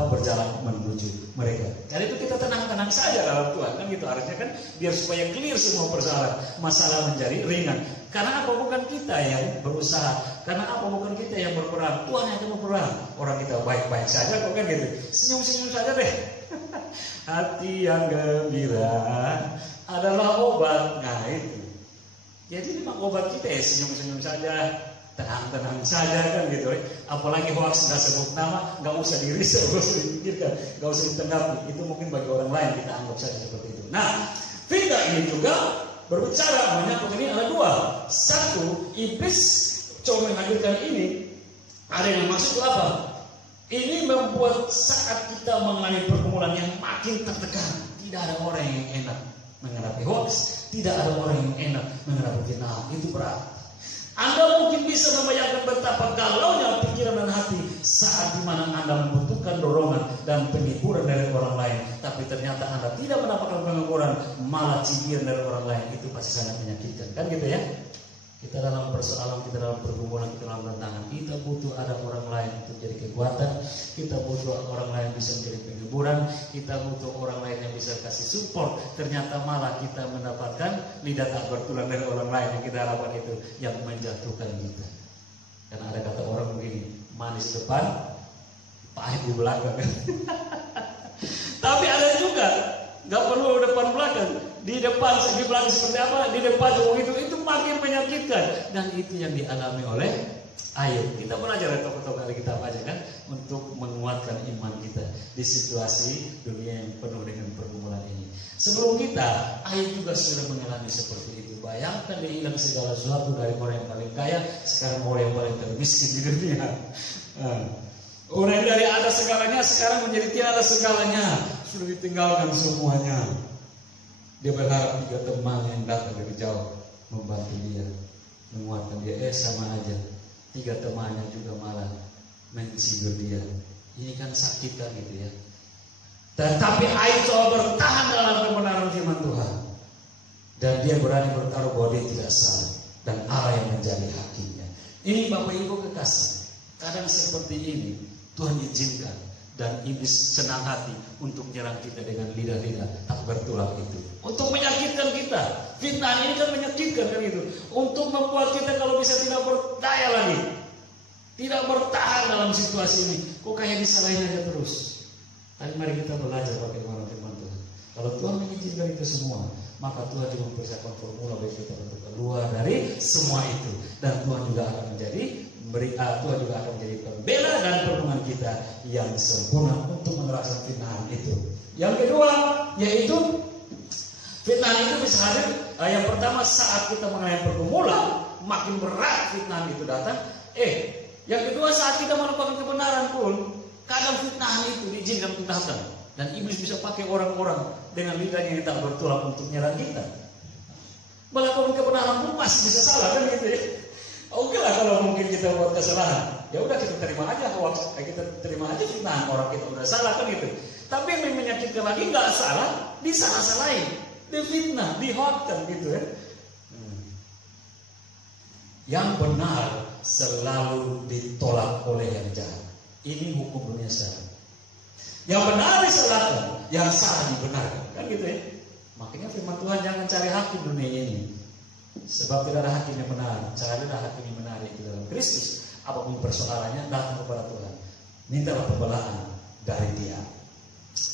berjalan menuju mereka. Karena itu kita tenang-tenang saja dalam Tuhan, kan gitu harusnya kan, biar supaya clear semua masalah menjadi ringan. Karena apa? Bukan kita yang berusaha, karena apa? Bukan kita yang berperang, Tuhan yang akan berperang. Orang kita baik-baik saja kok kan gitu, senyum-senyum saja deh. Hati yang gembira adalah obat. Nah itu, jadi memang obat kita ya senyum-senyum saja, tenang-tenang saja kan gitu. Apalagi hoax nggak sebut nama, nggak usah diriset, nggak usah dipikirkan, nggak usah ditanggapi. Itu mungkin bagi orang lain kita anggap saja seperti itu. Nah, fitnah ini juga berbicara menyangkut ini ada dua. Satu, iblis coba menghadirkan ini. Ada yang maksud apa? Ini membuat saat kita mengalami pergumulan yang makin tertekan, tidak ada orang yang enak menghadapi hoax, tidak ada orang yang enak menghadapi fitnah. Itu berat. Anda mungkin bisa membayangkan betapa galaunya pikiran dan hati saat dimana Anda membutuhkan dorongan dan penghiburan dari orang lain, tapi ternyata Anda tidak mendapatkan penghiburan, malah cibiran dari orang lain. Itu pasti sangat menyakitkan, kan gitu ya. Kita dalam persoalan, kita dalam pergumulan, kita dalam tantangan, kita butuh ada orang lain untuk jadi kekuatan, kita butuh orang lain bisa menjadi penghiburan, kita butuh orang lain yang bisa kasih support. Ternyata malah kita mendapatkan lidah tak bertulang dari orang lain yang kita harapkan itu yang menjatuhkan kita. Karena ada kata orang begini, manis depan, pahit di belakang. Tapi ada juga, gak perlu depan belakang. Di depan, di belakang seperti apa? Di depan itu makin menyakitkan, dan itu yang dialami oleh Ayub. Kita belajar dari tokoh-tokoh Alkitab aja kan, untuk menguatkan iman kita di situasi dunia yang penuh dengan pergumulan ini. Sebelum kita, Ayub juga sudah mengalami seperti itu. Bayangkan dia hilang segala sesuatu, dari orang yang paling kaya sekarang orang yang paling termiskin di dunia. Orang yang dari ada segalanya sekarang menjadi tiada segalanya, sudah ditinggalkan semuanya. Dia berharap 3 teman yang datang dari jauh membantu dia, menguatkan dia. Sama aja, 3 temannya juga malah mencibir dia. Ini kan sakit kan gitu ya. Tetapi Ayub coba bertahan dalam kebenaran firman Tuhan. Dan dia berani bertaruh bahwa dia tidak salah. Dan Allah yang menjadi hakimnya. Ini Bapak Ibu kekasih. Kadang seperti ini Tuhan izinkan. Dan iblis senang hati untuk menyerang kita dengan lidah-lidah tak bertulang itu. Untuk menyakitkan kita. Fitnah ini kan menyakitkan kan itu. Untuk membuat kita kalau bisa tidak berdaya lagi. Tidak bertahan dalam situasi ini. Kok kayak disalahin aja terus. Tapi mari kita belajar bagaimana firman Tuhan. Kalau Tuhan mengizinkan itu semua, maka Tuhan juga mempersiapkan formula bagi kita untuk keluar dari semua itu. Dan Tuhan juga akan menjadi pembela dan perlindungan kita yang sempurna untuk meneraskan fitnahan itu. Yang kedua, yaitu fitnahan itu bisa hadir. Yang pertama saat kita mengalami pergumulan, makin berat fitnahan itu datang. Yang kedua saat kita melakukan kebenaran pun, kadang fitnahan itu diizinkan untuk datang. Dan iblis bisa pakai orang-orang dengan lidahnya yang tak bertulang untuk menyerang kita. Melakukan kebenaran pun masih bisa salah kan gitu ya. Oke lah kalau mungkin kita buat kesalahan, ya udah kita terima aja hoax, kita terima aja fitnah orang kita udah salah kan gitu. Tapi yang menyakitkan lagi nggak salah, disalah-salahin, difitnah, dihoaxkan gitu ya. Yang benar selalu ditolak oleh yang jahat. Ini hukum dunia sekarang. Yang benar disalahkan, yang salah dibenarkan, kan gitu ya. Makanya firman Tuhan jangan cari hakim dunia ini. Sebab tidak ada hakim yang benar. Carilah hakim yang benar itu dalam Kristus. Apapun persoalannya datang kepada Tuhan. Mintalah pembelaan dari Dia.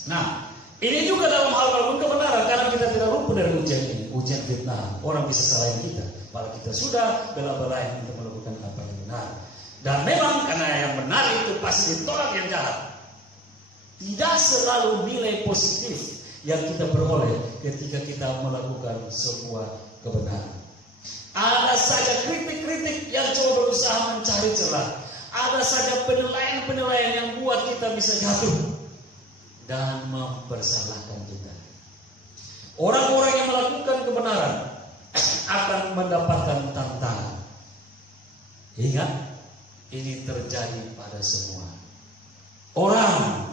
Nah, ini juga dalam hal walaupun kebenaran. Karena kita tidak luput dari ujian ini. Ujian fitnah. Orang bisa salahin kita. Padahal kita sudah bela-belain untuk melakukan apa yang benar. Dan memang karena yang benar itu pasti ditolak yang jahat. Tidak selalu nilai positif yang kita peroleh ketika kita melakukan sebuah kebenaran. Ada saja kritik-kritik yang coba berusaha mencari celah. Ada saja penilaian-penilaian yang buat kita bisa jatuh dan mempersalahkan kita. Orang-orang yang melakukan kebenaran akan mendapatkan tantangan. Ingat, ini terjadi pada semua orang.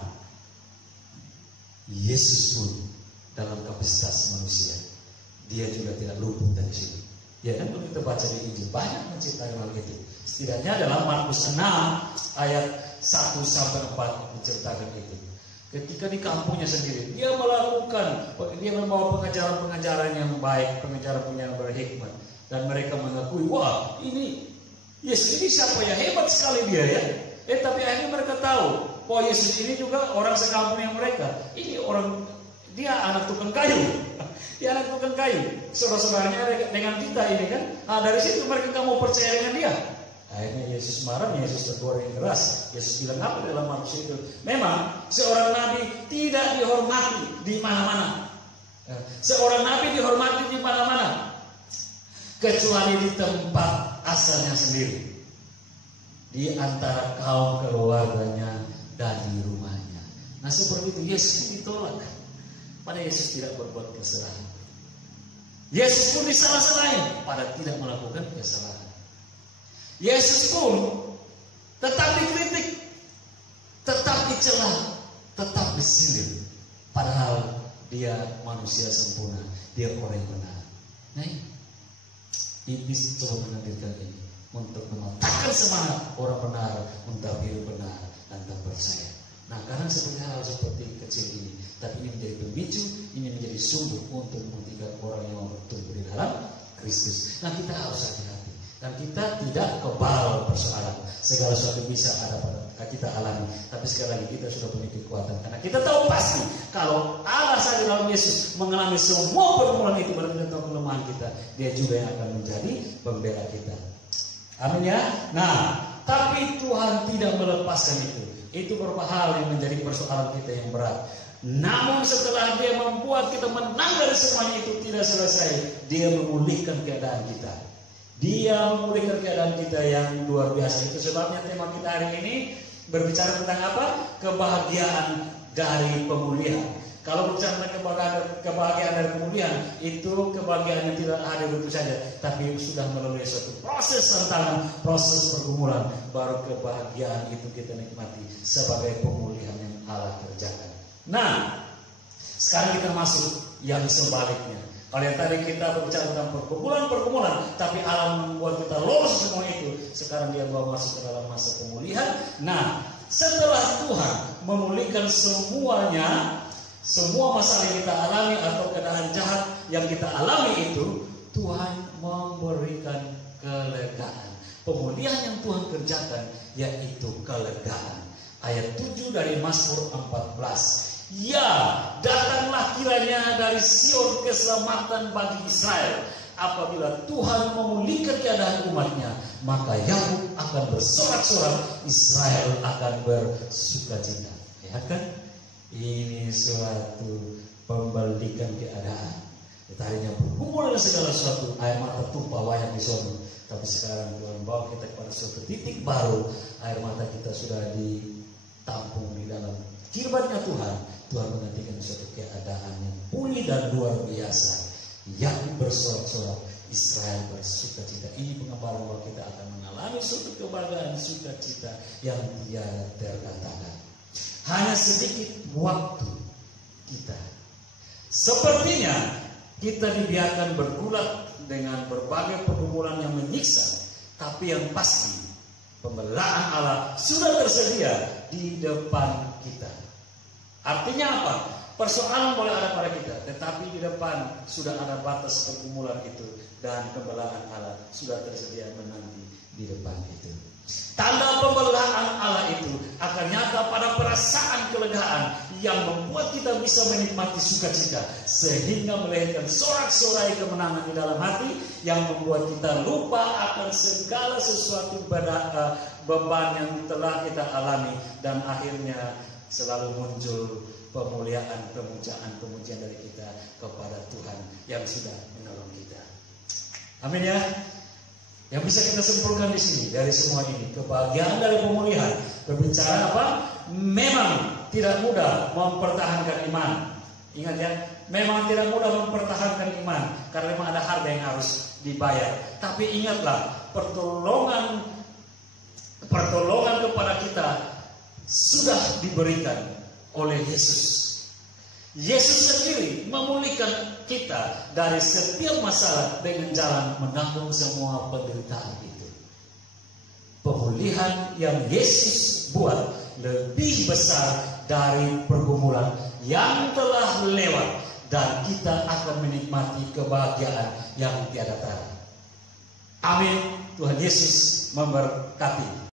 Yesus pun dalam kapasitas manusia, dia juga tidak luput dari sini. Ya kan kalau kita baca di Injil banyak menceritakan hal itu. Setidaknya dalam Markus 6 ayat 1 sampai 4 menceritakan itu. Ketika di kampungnya sendiri, dia membawa pengajaran-pengajaran yang baik, pengajaran-pengajaran berhikmat, dan mereka mengakui, wah ini Yesus ini siapa ya, hebat sekali dia ya. Tapi akhirnya mereka tahu, bahwa Yesus ini juga orang sekampung yang mereka. Ini orang, dia anak tukang kayu. Dia anak tukang kayu. Saudara-saudaranya dengan kita ini kan. Nah dari situ mereka gak mau percaya dengan dia. Akhirnya Yesus marah, Yesus tegur yang keras. Yesus bilang apa dalam Markus itu? Memang seorang nabi tidak dihormati di mana-mana. Seorang nabi dihormati di mana-mana, kecuali di tempat asalnya sendiri, di antara kaum keluarganya dan di rumahnya. Nah seperti itu Yesus ditolak. Pada Yesus tidak berbuat kesalahan. Yesus pun disalah-salahin pada tidak melakukan kesalahan. Yesus pun tetap dikritik, tetap dicela, tetap disindir. Padahal dia manusia sempurna, dia orang yang benar. Nah, iblis coba menghadirkan ini untuk mematahkan semangat orang benar, untuk hidup benar dan tak percaya. Nah, kadang seperti hal seperti kecil ini, tapi ini menjadi pemicu, ini menjadi sumber untuk membuktikan orang yang tumbuh di dalam Kristus. Nah, kita harus hati-hati dan kita tidak kebal persoalan. Segala sesuatu bisa ada pada kita alami, tapi sekali lagi kita sudah punya kekuatan karena kita tahu pasti kalau Allah saja dalam Yesus mengalami semua pergumulan itu, berarti kita tahu kelemahan kita, dia juga yang akan menjadi pembela kita. Amin ya. Nah, tapi Tuhan tidak melepaskan itu. Itu beberapa hal yang menjadi persoalan kita yang berat. Namun setelah dia membuat kita menang dari semuanya itu tidak selesai, dia memulihkan keadaan kita. Dia memulihkan keadaan kita yang luar biasa. Itu sebabnya tema kita hari ini berbicara tentang apa? Kebahagiaan dari pemulihan. Kalau bicara tentang kebahagiaan dari pemulihan, itu kebahagiaan yang tidak hadir itu saja, tapi sudah melalui suatu proses tantangan, proses pergumulan, baru kebahagiaan itu kita nikmati sebagai pemulihan yang Allah kerjakan. Nah, sekarang kita masuk yang sebaliknya. Kalau yang tadi kita berbicara tentang pergumulan, tapi Allah membuat kita lolos semua itu. Sekarang dia bawa masuk ke dalam masa pemulihan. Nah, setelah Tuhan memulihkan semuanya, semua masalah yang kita alami atau keadaan jahat yang kita alami itu, Tuhan memberikan kelegaan. Pemulihan yang Tuhan kerjakan yaitu kelegaan. Ayat 7 dari Mazmur 14. Ya, datanglah kiranya dari Sion keselamatan bagi Israel. Apabila Tuhan memulihkan keadaan umatnya, maka Yakub akan bersorak-sorak, Israel akan bersukacita. Ya kan? Ini suatu pembalikan keadaan. Tadinya bergumul dengan segala sesuatu, air mata tumpah wayang di sana. Tapi sekarang Tuhan bawa kita kepada suatu titik baru. Air mata kita sudah ditampung di dalam firman-Nya Tuhan. Tuhan menggantikan suatu keadaan yang pulih dan luar biasa. Yakub bersorak-sorak, Israel bersukacita. Ini penggambaran bahwa kita akan mengalami suatu kebahagiaan sukacita yang tiada terkatakan. Hanya sedikit waktu kita. Sepertinya kita dibiarkan bergulat dengan berbagai pergumulan yang menyiksa, tapi yang pasti pembelaan Allah sudah tersedia di depan kita. Artinya apa? Persoalan boleh ada pada kita, tetapi di depan sudah ada batas pergumulan itu, dan pembelaan Allah sudah tersedia menanti di depan itu. Tanda pembelaan Allah itu akan nyata pada perasaan kelegaan yang membuat kita bisa menikmati sukacita, sehingga melahirkan sorak-sorai kemenangan di dalam hati yang membuat kita lupa akan segala sesuatu beban yang telah kita alami, dan akhirnya selalu muncul pemuliaan, pemujaan dari kita kepada Tuhan yang sudah menolong kita. Amin ya. Yang bisa kita simpulkan di sini dari semua ini, kebahagiaan dari pemulihan berbicara apa? Memang tidak mudah mempertahankan iman. Ingat ya, memang tidak mudah mempertahankan iman karena memang ada harga yang harus dibayar. Tapi ingatlah, pertolongan kepada kita sudah diberikan oleh Yesus. Yesus sendiri memulihkan kita dari setiap masalah dengan jalan menanggung semua penderitaan itu. Pemulihan yang Yesus buat lebih besar dari pergumulan yang telah lewat, dan kita akan menikmati kebahagiaan yang tiada tara. Amin. Tuhan Yesus memberkati.